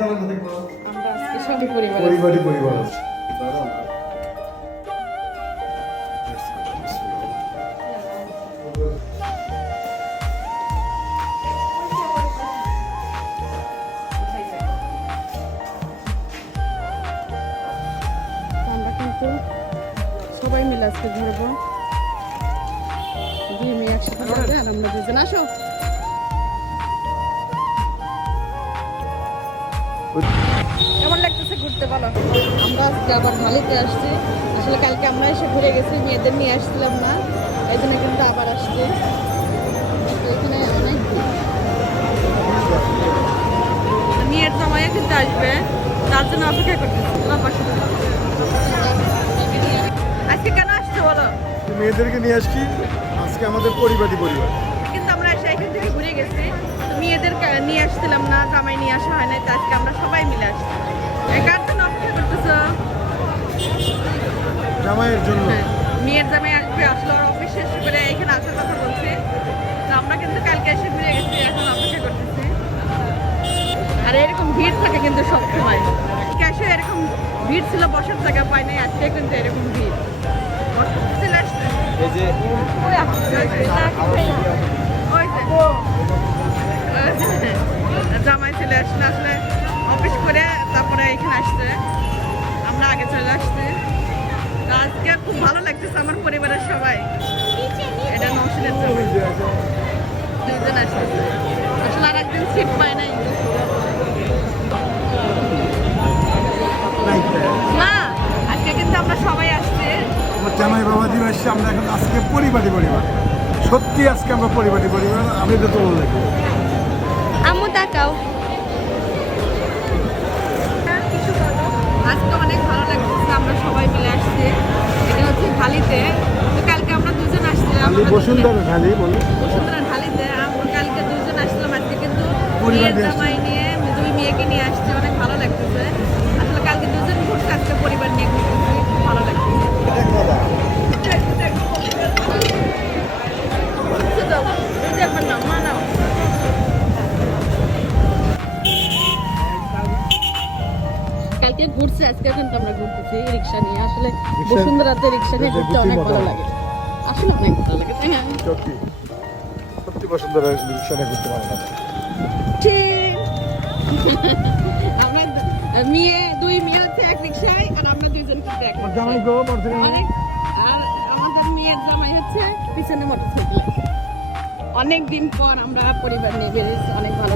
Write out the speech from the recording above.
আমরা আজকে সবই মিলে আজকে ঘুরবো। দুই মেয়ে একসাথে আর আমরা দুজন। আসো। কেমন লাগতেছে ঘুরতে বলো? আমরা আজকে আবার ভালিতে আসছি। আসলে কালকে আমরা এসে ঘুরে গেছি, মেয়েদের নিয়ে আসছিলাম না। জন্য কিন্তু আবার আসছি। এখানে অনেক মেয়ের জামাইও কিন্তু আসবে। তার জন্য অপেক্ষা করতেছি। তোমার পাশে। আজকে কেন আসছো বলো? মেয়েদেরকে নিয়ে আসছি। আজকে আমাদের পরিবারই পরিবার। গেছি। তো মেয়েদের নিয়ে আসছিলাম না জামাই নিয়ে আসা হয় নাই তো আজকে আমরা সবাই মিলে আসছি। কার জন্য অপেক্ষা করতেছো? জামাইয়ের জন্য। হ্যাঁ, মেয়ের জামাই আসবে আসলে ওর অফিস শেষ করে এখানে আসার কথা বলছে। তো আমরা কিন্তু কালকে এসে ঘুরে গেছি এখন অপেক্ষা করতেছি। আর এরকম ভিড় থাকে কিন্তু সব সময়। ক্যাশে এরকম ভিড় ছিল বসার জায়গা পাই নাই আজকে কিন্তু এরকম ভিড়। চলে আসছে। চলে আসছি আজকে খুব ভালো লাগতেছে আমার পরিবারের সবাই। এটা নৌশিনের ছবি দুজন আসতেছে আসলে আর একদিন সিট পায় নাই। না আজকে কিন্তু আমরা সবাই আসছি। আমার জামাই বাবা দিয়ে আসছে আমরা এখন আজকে পরিবারই পরিবার। সত্যি আজকে আমরা পরিবারই পরিবার। আমি তো তোর লাগি। আম্মু তাকাও। ভালিতে তো কালকে আমরা দুজন আসছিলাম। বসুন্ধরা ঢালি বলি বসুন্ধরা ঢালিতে আমরা কালকে দুজন আসছিলাম। আজকে কিন্তু মেয়ের। জামাই নিয়ে দুই মেয়েকে নিয়ে আসছে। অনেক ভালো লাগতেছে। আসলে কালকে দুজন ঘুরছে আজকে কিন্তু আমরা ঘুরতেছি রিক্সা নিয়ে। আসলে বসুন্ধরাতে রিক্সা নিয়ে ঘুরতে ঘুরতে অনেক ভালো লাগে। লাগে আসলে অনেক ভালো লাগে তাই না? সত্যি। সত্যি বসুন্ধরা রিক্সাটা করতে পারো না ঠিক। আমরা দু- মেয়ে দুই মেয়ে হচ্ছে এক রিক্সায় আর আমরা দুইজন কিন্তু এক জামাই গো অনেক আর আমাদের মেয়ের জামাই হচ্ছে পিছনে মোটরসাইকেল অনেক দিন পর আমরা পরিবার নিয়ে বেরিয়েছি অনেক ভালো